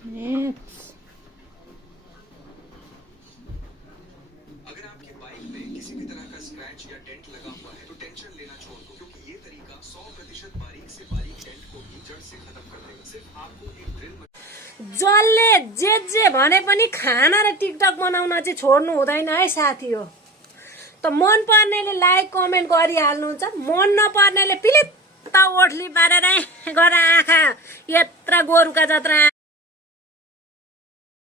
अगर आपकी बाइक में किसी भी तरह का स्क्रैच या डेंट लगा हुआ है तो टेंशन लेना छोड़ दो, क्योंकि ये तरीका 100% बारीक से बारीक डेंट को भी जड़ से खत्म कर देगा। सिर्फ आपको एक ड्रिल जसले जे भने पनि खाना र टिकटक बनाउन चाहिँ छोड्नु हुँदैन है साथी हो। त मन पर्नेले लाइक कमेन्ट गरिहाल्नुहुन्छ, मन नपर्नेले पिलित्त ओठली पारेर गर आँखा यत्र गोरुका जत्रा